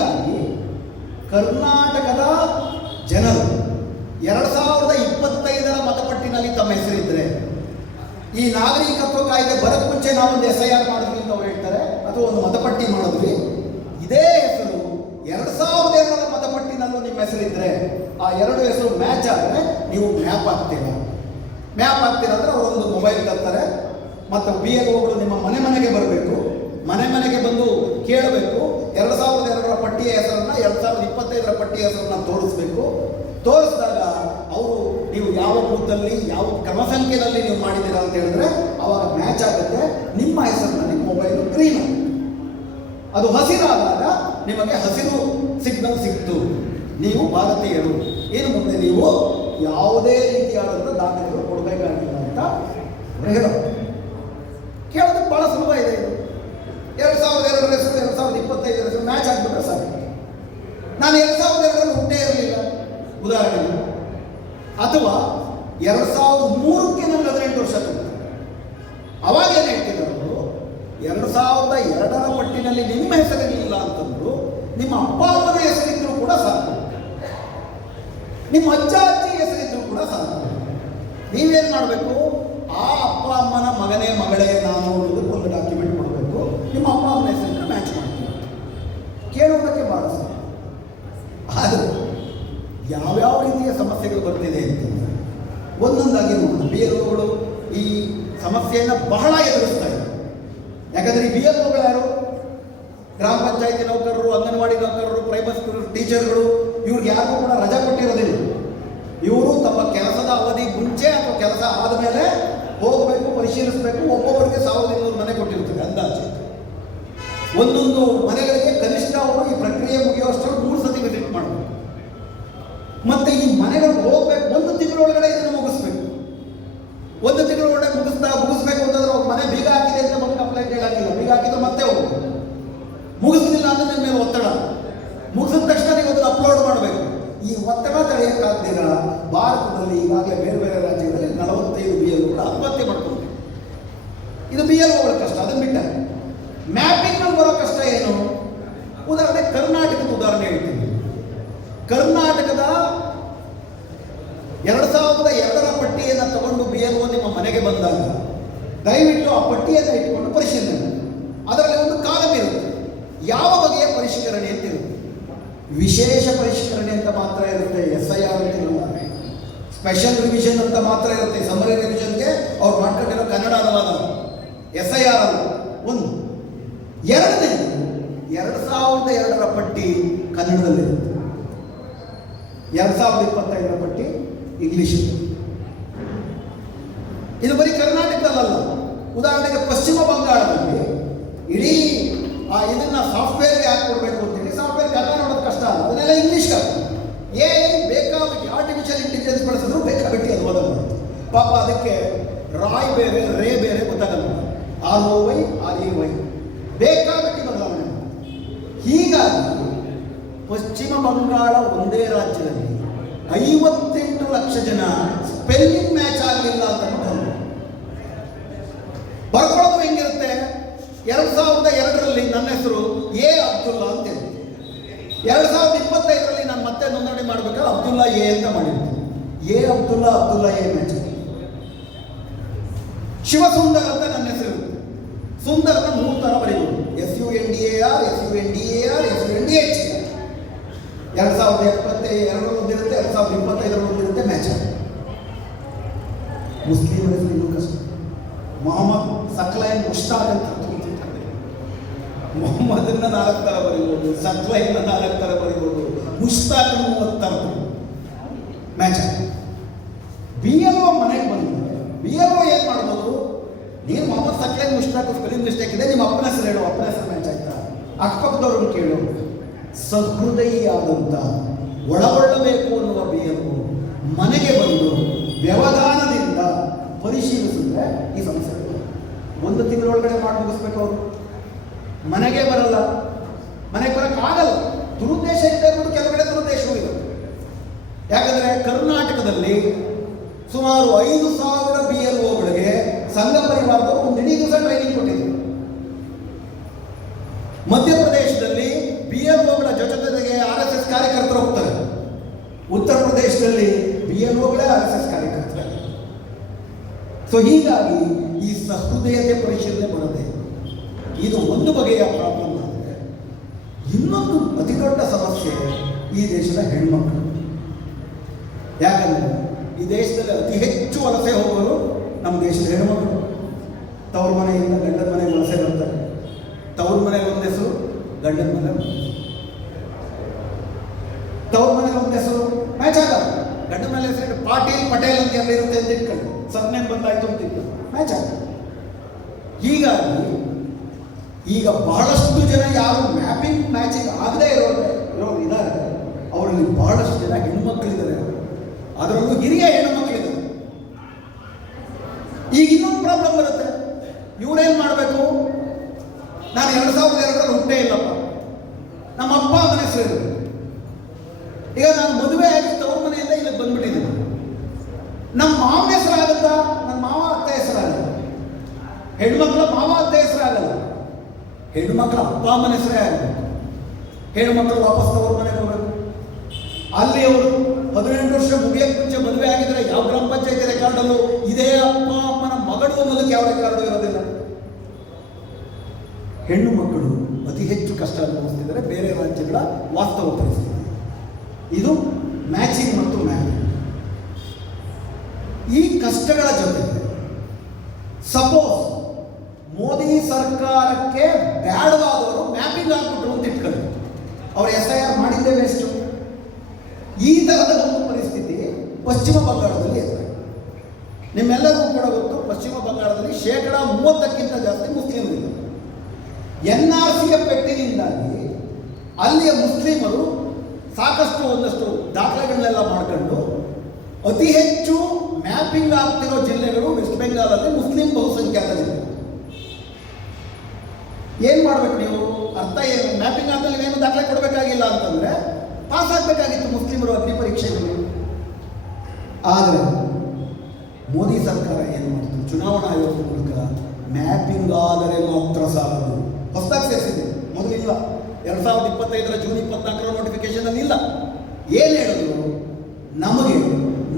ಹೀಗಾಗಿ ಕರ್ನಾಟಕದ ಜನರು 2025 ಮತಪಟ್ಟಿನಲ್ಲಿ ತಮ್ಮ ಹೆಸರಿದ್ದರೆ, ಈ ನಾಗರಿಕತ್ವ ಕಾಯ್ದೆ ಬರಕ್ಕೆ ಮುಂಚೆ ನಾವೊಂದು SIR ಮಾಡಿದ್ವಿ ಅಂತ ಅವ್ರು ಹೇಳ್ತಾರೆ, ಅಥವಾ ಒಂದು ಮತಪಟ್ಟಿ ಮಾಡಿದ್ವಿ, ಇದೇ ಹೆಸರು 2002 ಮತಪಟ್ಟಿನಲ್ಲೂ ನಿಮ್ಮ ಹೆಸರಿದ್ದರೆ ಆ ಎರಡು ಹೆಸರು ಮ್ಯಾಚ್ ಆದರೆ ನೀವು ಮ್ಯಾಪ್ ಆಗ್ತೀರಾ. ಮ್ಯಾಪ್ ಆಗ್ತೀರ ಅಂದರೆ ಅವರೊಂದು ಮೊಬೈಲ್ ತರ್ತಾರೆ ಮತ್ತು BLOಗಳು ನಿಮ್ಮ ಮನೆಗೆ ಬರಬೇಕು. ಮನೆಗೆ ಬಂದು ಕೇಳಬೇಕು, 2002 ಪಟ್ಟಿಯ ಹೆಸರನ್ನು 2025 ಪಟ್ಟಿಯ ಹೆಸರನ್ನು ತೋರಿಸ್ಬೇಕು. ತೋರಿಸಿದಾಗ ಅವರು ನೀವು ಯಾವ ಬೂತಲ್ಲಿ ಯಾವ ಕ್ರಮ ಸಂಖ್ಯೆಯಲ್ಲಿ ನೀವು ಮಾಡಿದ್ದೀರಾ ಅಂತ ಹೇಳಿದ್ರೆ ಆವಾಗ ಮ್ಯಾಚ್ ಆಗುತ್ತೆ. ನಿಮ್ಮ ಹೆಸರಿನಲ್ಲಿ ಮೊಬೈಲು ಗ್ರೀನ್, ಅದು ಹಸಿರಾದಾಗ ನಿಮಗೆ ಹಸಿರು ಸಿಗ್ನಲ್ ಸಿಕ್ತು, ನೀವು ಭಾರತೀಯರು, ಇನ್ನು ಮುಂದೆ ನೀವು ಯಾವುದೇ ರೀತಿಯಾದಂಥ ದಾಖಲೆಗಳು ಕೊಡಬೇಕಾಗಿಲ್ಲ ಅಂತ ಹೇಳೋದು. ಕೇಳೋದಕ್ಕೆ ಭಾಳ ಸುಲಭ ಇದೆ. ಇದು 2002 ಹೆಸರು 2025 ಹೆಸರು ಮ್ಯಾಚ್ ಆಗಿಬಿಟ್ರೆ ಸಾಕು. ನಾನು 2002 ಹುಟ್ಟೇ ಇರಲಿಲ್ಲ ಉದಾಹರಣೆಗೆ, ಅಥವಾ 2003ಕ್ಕೆ ನನಗೆ 18 ವರ್ಷ ತುಂಬಿದೆ, ಅವಾಗ ಏನು ಹೇಳ್ತಿದ್ರು, 2002 ಪಟ್ಟಿನಲ್ಲಿ ನಿಮ್ಮ ಹೆಸರಿರಲಿಲ್ಲ ಅಂತಂದ್ರು ನಿಮ್ಮ ಅಪ್ಪ ಅಮ್ಮನ ಹೆಸರಿದ್ರು ಕೂಡ ಸಾಕು, ನಿಮ್ಮ ಅಜ್ಜ ಅಜ್ಜಿ ಹೆಸರಿದ್ರು ಕೂಡ ಸಾಕು. ನೀವೇನು ಮಾಡಬೇಕು, ಆ ಅಪ್ಪ ಅಮ್ಮನ ಮಗನೇ ಮಗಳೇ ನಾನು ಅನ್ನೋದಕ್ಕೆ ಒಂದು ಡಾಕ್ಯುಮೆಂಟ್ ಮಾಡಬೇಕು. ನಿಮ್ಮ ಅಪ್ಪ ಅಮ್ಮನ ಹೆಸರನ್ನು ಮ್ಯಾಚ್ ಮಾಡ್ತೀವಿ. ಕೇಳೋದಕ್ಕೆ ಭಾಳ ಸಾಕು. ಆದರೆ ಯಾವ್ಯಾವ ರೀತಿಯ ಸಮಸ್ಯೆಗಳು ಬರ್ತಿದೆ ಅಂತಂದರೆ ಒಂದೊಂದಾಗಿ ನೋಡೋಣ. BLOಗಳು ಈ ಸಮಸ್ಯೆಯನ್ನು ಬಹಳ ಎದುರಿಸ್ತಾ ಇದೆ. ಯಾಕಂದರೆ ಈ BLOಗಳು ಯಾರು? ಗ್ರಾಮ ಪಂಚಾಯತಿ ನೌಕರರು, ಅಂಗನವಾಡಿ ನೌಕರರು, ಪ್ರೈಮರಿ ಸ್ಕೂಲ್ ಟೀಚರ್ಗಳು, ಇವ್ರಿಗೆ ಯಾರಿಗೂ ಕೂಡ ರಜೆ ಕೊಟ್ಟಿರೋದಿಲ್ಲ. ಇವರು ತಮ್ಮ ಕೆಲಸದ ಅವಧಿ ಮುಂಚೆ ಅಥವಾ ಕೆಲಸ ಆದಮೇಲೆ ಹೋಗಬೇಕು, ಪರಿಶೀಲಿಸಬೇಕು. ಒಬ್ಬೊಬ್ಬರಿಗೆ 1200 ಮನೆ ಕೊಟ್ಟಿರ್ತಾರೆ ಅಂದಾಜು. ಒಂದೊಂದು ಮನೆಗಳಿಗೆ ಕನಿಷ್ಠ ಅವರು ಈ ಪ್ರಕ್ರಿಯೆ ಮುಗಿಯುವಷ್ಟರಲ್ಲಿ 3 ಸತಿ ವಿಸಿಟ್ ಮಾಡಬೇಕು. ಮತ್ತೆ ಈ ಮನೆಗಳಿಗೆ ಹೋಗ್ಬೇಕು, 1 ತಿಂಗಳೊಳಗಡೆ ಇದನ್ನು ಮುಗಿಸ್ಬೇಕು. 1 ತಿಂಗಳೊಳಗಡೆ ಮುಗಿಸ್ಬೇಕು ಅಂತಂದ್ರೆ ಅವ್ರ ಮನೆ ಬೀಗ ಹಾಕಿದೆ ಅಂತ ಮಗ ಕಂಪ್ಲೇಂಟ್ ಹೇಳಾಗಿಲ್ಲ. ಬೀಗ ಹಾಕಿದ್ರೆ ಮತ್ತೆ ಹೋಗ್ಬೇಕು. ಮುಗಿಸ್ಲಿಲ್ಲ ಅಂದ್ರೆ ನಿಮ್ಮ ಮೇಲೆ ಒತ್ತಡ. ಮುಗಿಸಿದ ತಕ್ಷಣ ನೀವು ಅದನ್ನು ಅಪ್ಲೋಡ್ ಮಾಡಬೇಕು. ಈ ಒತ್ತಡ ತಡೆಯೋಕ್ಕಾಗ್ದಿರ ಭಾರತದಲ್ಲಿ ಈಗಾಗಲೇ ಬೇರೆ ಬೇರೆ ರಾಜ್ಯಗಳಲ್ಲಿ 45 BLOಗಳು ಆತ್ಮಹತ್ಯೆ ಮಾಡ್ಕೊಂಡು. ಇದು BLOಗಳ ಕಷ್ಟ. ಅದನ್ನು ಬಿಟ್ಟ ಮ್ಯಾಪಿಂಗ್ನಲ್ಲಿ ಬರೋ ಕಷ್ಟ ಏನು? ಉದಾಹರಣೆ ಕರ್ನಾಟಕದ ಉದಾಹರಣೆ ಹೇಳ್ತೀನಿ. ಕರ್ನಾಟಕದ 2002 ಪಟ್ಟಿಯನ್ನು ತಗೊಂಡು BLO ನಿಮ್ಮ ಮನೆಗೆ ಬಂದಾಗ ದಯವಿಟ್ಟು ಆ ಪಟ್ಟಿಯನ್ನು ಇಟ್ಕೊಂಡು ಪರಿಶೀಲನೆ ಮಾಡಿ. ಅದರಲ್ಲಿ ಒಂದು ಕಾಲಮ್ ಇರುತ್ತೆ, ಯಾವ ಬಗೆಯ ಪರಿಷ್ಕರಣೆ ಅಂತ ಇರುತ್ತೆ. ವಿಶೇಷ ಪರಿಷ್ಕರಣೆ ಅಂತ ಮಾತ್ರ ಇರುತ್ತೆ, SIR ಅಂತಿಲ್ಲ. ಸ್ಪೆಷಲ್ ರಿವಿಷನ್ ಅಂತ ಮಾತ್ರ ಇರುತ್ತೆ. ಸಮರಿ ರಿವಿಷನ್ಗೆ ಅವ್ರು ಮಾಡ್ಕೊಂಡಿರೋ ಕನ್ನಡ ಅನುವಾದ SIR ಅಲ್ಲ. ಒಂದು. ಎರಡನೇದು 2002 ಪಟ್ಟಿ ಕನ್ನಡದಲ್ಲಿರುತ್ತೆ, 2025 ಪಟ್ಟಿ ಇಂಗ್ಲಿಷ್. ಇದು ಬರೀ ಕರ್ನಾಟಕದಲ್ಲ. ಉದಾಹರಣೆಗೆ ಪಶ್ಚಿಮ ಬಂಗಾಳದಲ್ಲಿ ಇಡೀ ಇದನ್ನ ಸಾಫ್ಟ್ವೇರ್ಗೆ ಹಾಕೊಡ್ಬೇಕು ಅಂತೇಳಿ ಸಾಫ್ಟ್ವೇರ್ ಕನ್ನಡ ನೋಡೋದು ಕಷ್ಟ ಅಲ್ಲ, ಅದನ್ನೆಲ್ಲ ಇಂಗ್ಲೀಷ್ ಬೇಕಾಬಿಟ್ಟು ಆರ್ಟಿಫಿಷಿಯಲ್ ಇಂಟೆಲಿಜೆನ್ಸ್ ಬಳಸಿದ್ರು ಬೇಕಾಬಿಟ್ಟು ಅನುವಾದ ಮಾಡುತ್ತೆ. ಪಾಪ ಅದಕ್ಕೆ ರಾಯ್ ಬೇರೆ ರೇ ಬೇರೆ ಗೊತ್ತಾಗಲ್ಲ, ROY REY ಬೇಕಾಬಿಟ್ಟು ಬದಲಾವಣೆ. ಹೀಗಾಗಿ ಪಶ್ಚಿಮ ಬಂಗಾಳ ಒಂದೇ ರಾಜ್ಯದಲ್ಲಿ 58 ಲಕ್ಷ ಜನ ಸ್ಪೆಲ್ಲಿಂಗ್ ಮ್ಯಾಚ್ ಆಗಲಿಲ್ಲ ಅಂತ ಬರ್ಕೊಳ್ಳೋದು ಹೆಂಗಿರುತ್ತೆ. 2002ರಲ್ಲಿ ನನ್ನ ಹೆಸರು ಅಬ್ದುಲ್ಲಾ ಅಂತ ಇರುತ್ತೆ. 2025ರಲ್ಲಿ ನಾನು ಮತ್ತೆ ನೋಂದಣಿ ಮಾಡಬೇಕಾದ್ರೆ ಅಬ್ದುಲ್ಲಾ ಅಂತ ಮಾಡಿರ್ತೀನಿ. ಅಬ್ದುಲ್ಲಾ ಮ್ಯಾಚ್. ಶಿವಸುಂದರ್ ಅಂತ ನನ್ನ ಹೆಸರು ಇರುತ್ತೆ. ಸುಂದರ್ನ 3 ಥರ ಬರೀಬೋದು, SUNDAR, SUNDAR, SUNDH. 2072 ಒಂದಿರುತ್ತೆ, 2025 ಒಂದಿರುತ್ತೆ, ಮ್ಯಾಚ್. ಮುಸ್ಲಿಮರ ಹೆಸರು ಇನ್ನೂ ಕಷ್ಟ. ಮೊಹಮ್ಮದ್ ಸಕ್ಲೈನ್ ಮುಷ್ತಾಕ್ ಅಂತ ಮೊಹಮ್ಮದನ್ನ 4 ಥರ ಬರೀಬೋದು, ಸಕ್ಲೈನ್ನ 4 ಥರ ಬರೀಬೋದು, ಮುಷ್ತಾಕ್ 30 ಥರ ಮ್ಯಾಚ್. BLO ಮನೆಗೆ ಬಂದರೆ BLO ಏನು ಮಾಡ್ಬೋದು, ನೀನು ಮೊಹಮ್ಮದ್ ಸಕ್ಲೈನ್ ಮುಷ್ತಾಕ್ ಸ್ಪೆಲ್ಲಿಂಗ್ ಮಿಸ್ಟೇಕ್ ಇದೆ, ನಿಮ್ಮ ಅಪ್ಪನ ಹೆಸರು ಹೇಳು, ಅಪ್ಪನ ಹೆಸರು ಮ್ಯಾಚ್ ಆಯ್ತಾ? ಅಕ್ಕಪಕ್ಕದವ್ರನ್ನ ಕೇಳು. ಸಹೃದಯಿಯಾದಂಥ ಒಳಗೊಳ್ಳಬೇಕು ಅನ್ನುವ BLO ಮನೆಗೆ ಬಂದು ವ್ಯವಧಾನದಿಂದ ಪರಿಶೀಲಿಸಿದ್ರೆ ಈ ಸಮಸ್ಯೆ 1 ತಿಂಗಳೊಳಗಡೆ ಮಾಡಿ ಮುಗಿಸ್ಬೇಕು. ಅವರು ಮನೆಗೆ ಬರಲ್ಲ, ಮನೆಗೆ ಬರೋಕ್ಕಾಗಲ್ಲ. ದುರುದ್ದೇಶ ಇದೆ ಅನ್ನೋದು ಕೆಲವೆಡೆ ದುರುದ್ದೇಶವೂ ಇದೆ. ಯಾಕಂದರೆ ಕರ್ನಾಟಕದಲ್ಲಿ ಸುಮಾರು 5,000 BLOಗಳಿಗೆ ಸಂಘ ಪರಿವಾರದವರು ಒಂದು ಇಡೀ ದಿವಸ ಟ್ರೈನಿಂಗ್ ಕೊಟ್ಟಿದ್ರು. ಮಧ್ಯಪ್ರದೇಶದಲ್ಲಿ BLOಗಳ ಜೊತೆಗೆ RSS ಕಾರ್ಯಕರ್ತರು ಹೋಗ್ತಾರೆ. ಉತ್ತರ ಪ್ರದೇಶದಲ್ಲಿ BLOಗಳೇ RSS ಕಾರ್ಯಕರ್ತರು. ಸೊ ಹೀಗಾಗಿ ಈ ಸಹೃದಯತೆ ಪರಿಶೀಲನೆ ಬರದೆ ಇದು ಒಂದು ಬಗೆಯ ಪ್ರಾಬ್ಲಮ್ ಆದರೆ, ಇನ್ನೊಂದು ಅತಿ ದೊಡ್ಡ ಸಮಸ್ಯೆ ಈ ದೇಶದ ಹೆಣ್ಮಕ್ಳು. ಯಾಕಂದರೆ ಈ ದೇಶದಲ್ಲಿ ಅತಿ ಹೆಚ್ಚು ವಲಸೆ ಹೋಗೋರು ನಮ್ಮ ದೇಶದ ಹೆಣ್ಮಕ್ಳು. ತವ್ರ ಮನೆಯಿಂದ ಗಂಡನ ಮನೆಗೆ ವಲಸೆ ಬರ್ತಾರೆ. ತವ್ರ ಮನೆಗೆ ಒಂದು ಹೆಸರು, ಗಂಡನ ಮನೆ ತವ್ರ ಮನೆಗೆ ಒಂದು ಹೆಸರು ಮ್ಯಾಚ್ ಆಗಲ್ಲ. ಗಂಡನ ಮನೆ ಹೆಸರು ಪಾಟೀಲ್ ಪಟೇಲ್ ಅಂತ ಎಲ್ಲ ಇರುತ್ತೆ ಅಂತ ಇಟ್ಕೊಂಡು ಸರ್ನೇಮ್ ಬಂದಾಯ್ತು ಅಂತ ಇಟ್ಕೊಂಡು ಮ್ಯಾಚ್ ಆಗಲ್ಲ. ಹೀಗಾಗಿ ಈಗ ಬಹಳಷ್ಟು ಜನ ಯಾರು ಮ್ಯಾಚಿಂಗ್ ಆಗದೆ ಇರೋರು ಇದ್ದಾರೆ. ಅವರಲ್ಲಿ ಬಹಳಷ್ಟು ಜನ ಹೆಣ್ಮಕ್ಳಿದ್ದಾರೆ, ಅದರಲ್ಲೂ ಹಿರಿಯ ಹೆಣ್ಣುಮಕ್ಕಳಿದ್ದಾರೆ. ಈಗ ಇನ್ನೊಂದು ಪ್ರಾಬ್ಲಮ್ ಬರುತ್ತೆ. ಇವರೇನು ಮಾಡಬೇಕು? ನಾನು 2002ರಲ್ಲಿ ಹುಟ್ಟೇ ಇಲ್ಲಪ್ಪ, ನಮ್ಮ ಅಪ್ಪ ಮನೆ ಹೆಸರು. ಈಗ ನಾನು ಮದುವೆ ಆಗಿ ತವ್ರ ಮನೆಯಿಂದ ಇಲ್ಲಿಗೆ ಬಂದ್ಬಿಟ್ಟಿದ್ದೀನಿ. ನಮ್ಮ ಮಾವನ ಹೆಸರಾಗುತ್ತಾ? ನನ್ನ ಮಾವ ಅತ್ತೆ ಹೆಸರಾಗಲ್ಲ. ಹೆಣ್ಮಕ್ಳ ಮಾವ ಅತ್ತೆ ಹೆಸರಾಗಲ್ಲ. ಹೆಣ್ಮಕ್ಳ ಅಪ್ಪ ಅಮ್ಮನ ಹೆಸರೇ ಆಗಬೇಕು. ಹೆಣ್ಮಕ್ಳು ವಾಪಸ್ ತವ್ರ ಮನೆಗೆ ಹೋಗಬೇಕು. ಅಲ್ಲಿ ಅವರು 18 ವರ್ಷ ಮುಗಿಯಕ್ಕೆ ಮುಂಚೆ ಮದುವೆ ಆಗಿದ್ರೆ ಯಾವ ಗ್ರಾಮ ಪಂಚಾಯತಿ ರೆಕಾರ್ಡಲ್ಲೂ ಇದೇ ಅಪ್ಪ ಅಮ್ಮನ ಮಗಳು ಅನ್ನೋದಕ್ಕೆ ಯಾವ ರೆಕಾರ್ಡು ಇರೋದಿಲ್ಲ. ಹೆಣ್ಣು ಮಕ್ಕಳು ಅತಿ ಹೆಚ್ಚು ಕಷ್ಟ ಅನುಭವಿಸ್ತಿದ್ದಾರೆ ಬೇರೆ ರಾಜ್ಯಗಳ ವಾಸ್ತವ ಪರಿಸ್ಥಿತಿ. ಇದು ಮ್ಯಾಚಿಂಗ್ ಮತ್ತು ಮ್ಯಾಪಿಂಗ್. ಈ ಕಷ್ಟಗಳ ಜೊತೆಗೆ ಸಪೋಸ್ ಮೋದಿ ಸರ್ಕಾರಕ್ಕೆ ಬ್ಯಾಡವಾದವರು ಮ್ಯಾಪಿಂಗ್ ಆಗ್ಬಿಟ್ರು ಅಂತ ಇಟ್ಕೊಳ್ಳಿ, ಅವ್ರು SIR ಮಾಡಿದ್ದೇ ವೇಸ್ಟು. ಈ ಥರದ ಒಂದು ಪರಿಸ್ಥಿತಿ ಪಶ್ಚಿಮ ಬಂಗಾಳದಲ್ಲಿ ಇದೆ. ನಿಮ್ಮೆಲ್ಲರಿಗೂ ಕೂಡ ಗೊತ್ತು, ಪಶ್ಚಿಮ ಬಂಗಾಳದಲ್ಲಿ 30%ಕ್ಕಿಂತ ಜಾಸ್ತಿ ಮುಸ್ಲಿಮರಿದ್ದಾರೆ. NRCಯ ಪೆಟ್ಟಿನಿಂದಾಗಿ ಅಲ್ಲಿಯ ಮುಸ್ಲಿಮರು ಸಾಕಷ್ಟು ಒಂದಷ್ಟು ದಾಖಲೆಗಳನ್ನೆಲ್ಲ ಮಾಡ್ಕೊಂಡು ಅತಿ ಹೆಚ್ಚು ಮ್ಯಾಪಿಂಗ್ ಆಗ್ತಿರೋ ಜಿಲ್ಲೆಗಳು ವೆಸ್ಟ್ ಬೆಂಗಾಲಲ್ಲಿ ಮುಸ್ಲಿಂ ಬಹುಸಂಖ್ಯಾತ ಜಿಲ್ಲೆ. ಏನು ಮಾಡ್ಬೇಕು ನೀವು? ಅರ್ಥ ಏನು? ಮ್ಯಾಪಿಂಗ್ ಆದ್ಮೇಲೆ ಏನು ದಾಖಲೆ ಕೊಡಬೇಕಾಗಿಲ್ಲ ಅಂತಂದರೆ ಪಾಸ್ ಆಗಬೇಕಾಗಿತ್ತು ಮುಸ್ಲಿಮರು ಅಗ್ನಿ ಪರೀಕ್ಷೆಯಲ್ಲಿ. ಆದರೆ ಮೋದಿ ಸರ್ಕಾರ ಏನು ಮಾಡ್ತು? ಚುನಾವಣಾ ಆಯೋಗದ ಮೂಲಕ ಮ್ಯಾಪಿಂಗ್ ಆದರೆ ಮಾತ್ರ ಸಾಲದು. ಹೊಸದಾಗಿ ಸೇರಿಸಿದೆ, ಮೊದಲಿಲ್ಲ. 2025 ಜೂನ್ 24 ನೋಟಿಫಿಕೇಶನ್ ಇಲ್ಲ. ಏನು ಹೇಳಿದ್ರು? ನಮಗೆ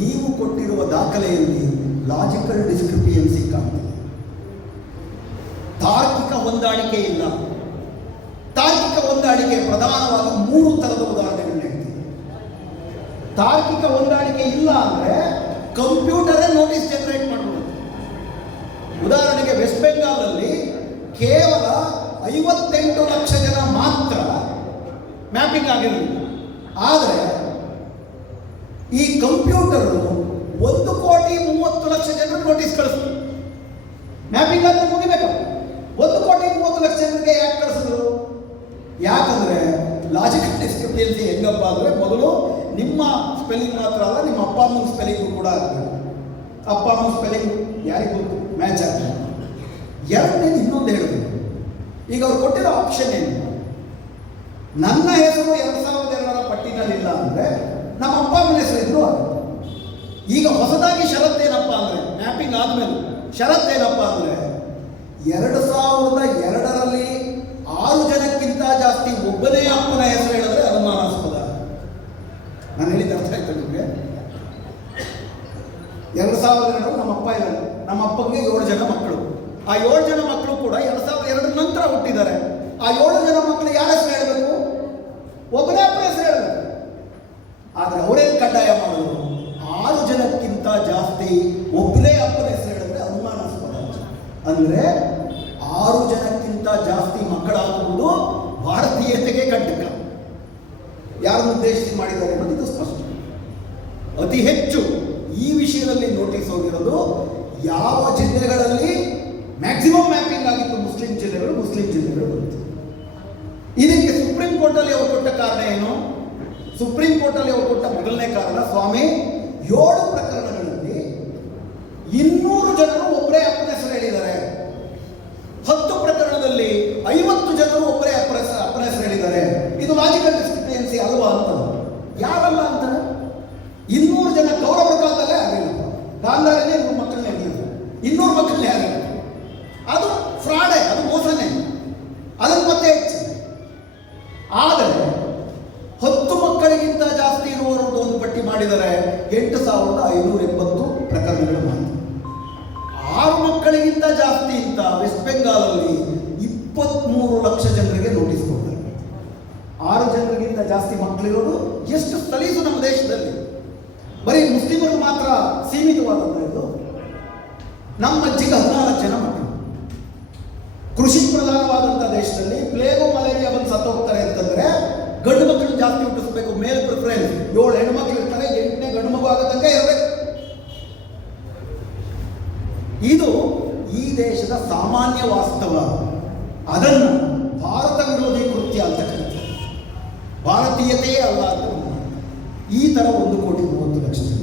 ನೀವು ಕೊಟ್ಟಿರುವ ದಾಖಲೆಯಲ್ಲಿ ಲಾಜಿಕಲ್ ಡಿಸ್ಕ್ರಿಪಿಯನ್ಸಿ ಕಾಣ್ತದೆ, ತಾರ್ಕಿಕ ಹೊಂದಾಣಿಕೆ ಇಲ್ಲ. ತಾರ್ಕಿಕ ಹೊಂದಾಣಿಕೆ ಪ್ರಧಾನವಾಗಿ 3 ಥರದ ಉದಾಹರಣೆಗಳನ್ನ ಹೇಳ್ತೀವಿ. ತಾರ್ಕಿಕ ಹೊಂದಾಣಿಕೆ ಇಲ್ಲ ಅಂದರೆ ಕಂಪ್ಯೂಟರೇ ನೋಟಿಸ್ ಜನರೇಟ್ ಮಾಡಬಹುದು. ಉದಾಹರಣೆಗೆ ವೆಸ್ಟ್ ಬೆಂಗಾಲಲ್ಲಿ ಕೇವಲ 58 ಲಕ್ಷ ಜನ ಮಾತ್ರ ಮ್ಯಾಪಿಂಗ್ ಆಗಿರಲಿಲ್ಲ. ಆದರೆ ಈ ಕಂಪ್ಯೂಟರು 1,30,00,000 ಜನರು ನೋಟಿಸ್ ಕಳಿಸ್ತು. ಮ್ಯಾಪಿಂಗ್ ಆದರೆ ಮುಗಿಬೇಕು. 1,30,00,000 ಜನರಿಗೆ ಯಾಕೆ ಕಳಿಸಿದ್ರು? ಯಾಕಂದರೆ ಲಾಜಿಕಲ್ ಡಿಸ್ಕ್ರಿಪಿಯನ್ಸಿ ಹೆಂಗಪ್ಪ ಅಂದರೆ, ಮೊದಲು ನಿಮ್ಮ ಸ್ಪೆಲ್ಲಿಂಗ್ ಮಾತ್ರ ಅಲ್ಲ, ನಿಮ್ಮ ಅಪ್ಪ ಅಮ್ಮನ ಸ್ಪೆಲ್ಲಿಂಗು ಕೂಡ ಆಗಬೇಕು. ಅಪ್ಪ ಅಮ್ಮನ ಸ್ಪೆಲ್ಲಿಂಗ್ ಯಾರಿಗೂ ಗೊತ್ತು, ಮ್ಯಾಚ್ ಆಗ್ತದೆ. ಎರಡನೇದು ಇನ್ನೊಂದು ಹೇಳಿದ್ರು. ಈಗ ಅವ್ರು ಕೊಟ್ಟಿರೋ ಆಪ್ಷನ್ ಏನು? ನನ್ನ ಹೆಸರು 2002ರ ಪಟ್ಟಿನಲ್ಲಿಲ್ಲ ಅಂದರೆ ನಮ್ಮ ಅಪ್ಪ ಅಮ್ಮನ ಹೆಸರು ಇದ್ರು ಆಗುತ್ತೆ. ಈಗ ಹೊಸದಾಗಿ ಷರತ್ತೇನಪ್ಪ ಅಂದರೆ, ಮ್ಯಾಪಿಂಗ್ ಆದಮೇಲೆ ಷರತ್ತೇನಪ್ಪ ಅಂದರೆ, 2002ರಲ್ಲಿ 6 ಜನಕ್ಕಿಂತ ಜಾಸ್ತಿ ಒಬ್ಬನೇ ಅಪ್ಪನ ಹೆಸರು ಹೇಳಿದ್ರೆ ಅನುಮಾನಾಸ್ಪದ. ನಾನು ಹೇಳಿದ ಅರ್ಥ ಆಯ್ತು ನಿಮಗೆ? 2002 ನಮ್ಮ ಅಪ್ಪ ಇದ್ದಾರೆ, ನಮ್ಮ ಅಪ್ಪನಿಗೆ 7 ಜನ ಮಕ್ಕಳು. ಆ 7 ಜನ ಮಕ್ಕಳು ಕೂಡ 2002 ನಂತರ ಹುಟ್ಟಿದ್ದಾರೆ. ಆ 7 ಜನ ಮಕ್ಕಳು ಯಾರ ಹೆಸರು ಹೇಳಬೇಕು? ಒಬ್ಬನೇ ಅಪ್ಪನ ಹೆಸರು ಹೇಳಬೇಕು. ಆದರೆ ಅವರೇನು ಕಡ್ಡಾಯ ಮಾಡೋದು? 6 ಜನಕ್ಕಿಂತ ಜಾಸ್ತಿ ಒಬ್ಬನೇ ಅಪ್ಪನ ಹೆಸರು ಹೇಳಿದ್ರೆ ಅನುಮಾನಾಸ್ಪದ. ಅಂದರೆ 6 ಜನಕ್ಕಿಂತ ಜಾಸ್ತಿ ಮಕ್ಕಳಾಗುವುದು ಭಾರತೀಯತೆಗೆ ಕಂಟಕ. ಯಾರನ್ನು ಉದ್ದೇಶಿಸಿ ಮಾಡಿದ್ದಾರೆ ಅನ್ನೋದು ಇದು ಸ್ಪಷ್ಟ. ಅತಿ ಹೆಚ್ಚು ಈ ವಿಷಯದಲ್ಲಿ ನೋಟಿಸ್ ಹೋಗಿರೋದು ಯಾವ ಜಿಲ್ಲೆಗಳಲ್ಲಿ ಮ್ಯಾಕ್ಸಿಮಮ್ ಮ್ಯಾಪಿಂಗ್ ಆಗಿತ್ತು, ಮುಸ್ಲಿಂ ಜಿಲ್ಲೆಗಳು ಬಂತು. ಇದಕ್ಕೆ ಸುಪ್ರೀಂ ಕೋರ್ಟಲ್ಲಿ ಅವರು ಕೊಟ್ಟ ಕಾರಣ ಏನು? ಸುಪ್ರೀಂ ಕೋರ್ಟಲ್ಲಿ ಅವರು ಕೊಟ್ಟ ಮೊದಲನೇ ಕಾರಣ, ಸ್ವಾಮಿ 7 ಪ್ರಕರಣಗಳಲ್ಲಿ 200 ಜನರು ಒಬ್ಬರೇ ಅಪ್ಪನ ಹೆಸರು ಹೇಳಿದ್ದಾರೆ, 10 ಪ್ರಕರಣದಲ್ಲಿ 50 ಜನರು ಒಬ್ಬರೇ ಅಪ್ಪನ ಹೆಸರು ಹೇಳಿದ್ದಾರೆ. ಇದು ಲಾಜಿಕಲ್ ಡಿಸ್ಕ್ರಿಪಿಯನ್ಸಿ ಅಲ್ವಾ ಅಂತ. ಯಾರಲ್ಲ ಅಂತಾರೆ? 200 ಜನ ಗೌರವ ಕಾಲದಲ್ಲೇ ಆಗಿಲ್ಲ. ಗಾಂಧಾರನೇ 3 ಮಕ್ಕಳನ್ನೇ ಆಗಿಲ್ಲ, 200 ಮಕ್ಕಳನ್ನೇ ಆಗಿಲ್ಲ. ಅದು ಫ್ರಾಡೇ, ಅದು ಮೋಸನೇ, ಅದನ್ನು ಮತ್ತೆ ಹೆಚ್ಚು. ಆದರೆ ಜಾಸ್ತಿ ಮಕ್ಕಳಿರೋದು. ಎಷ್ಟು ಸಲೀಸು ನಮ್ಮ ದೇಶದಲ್ಲಿ. ಬರೀ ಮುಸ್ಲಿಮರು ಮಾತ್ರ ಸೀಮಿತವಾದಂಥ ಇದು. ನಮ್ಮ ಅಜ್ಜಿಗೆ 14 ಜನ ಮಕ್ಕಳು. ಕೃಷಿ ಪ್ರಧಾನವಾದಂಥ ದೇಶದಲ್ಲಿ ಪ್ಲೇಗು ಮಲೇರಿಯಾ ಬಂದು ಸತ್ತೋಗ್ತಾರೆ ಅಂತಂದ್ರೆ ಗಂಡು ಮಕ್ಕಳು ಜಾಸ್ತಿ ಹುಟ್ಟಿಸ್ಬೇಕು. ಮೇಲ್ ಪ್ರಿಫರೆನ್ಸ್. 7 ಹೆಣ್ಮಕ್ಳು ಇರ್ತಾರೆ, 8ನೇ ಗಂಡು ಮಗು ಆಗೋ ತನಕ ಇರಬೇಕು. ಇದು ಈ ದೇಶದ ಸಾಮಾನ್ಯ ವಾಸ್ತವ. ಅದನ್ನು ಭಾರತ ವಿರೋಧಿ ಕೃತ್ಯ ಅಂತ ಕರೀತಾರೆ. ಭಾರತೀಯತೆಯೇ ಅಲ್ಲ ಅಂತ ಈ ಥರ 1,30,30,00,000